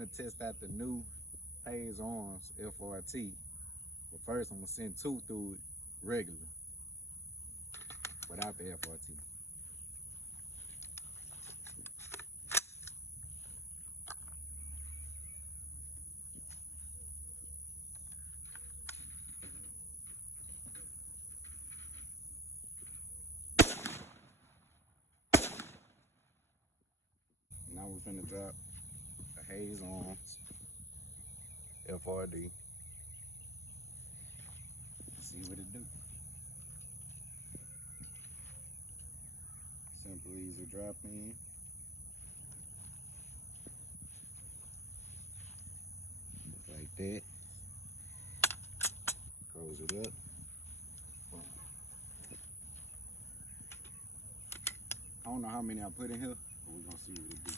finna test out the new Hayes Arms FRD. But first, I'm gonna send 2 through it regular, without the FRD. Now we're finna drop a Hayes Arms FRD. See what it do. Simple, easy drop in. Just like that. Close it up. I don't know how many I put in here, but we're gonna see what it do.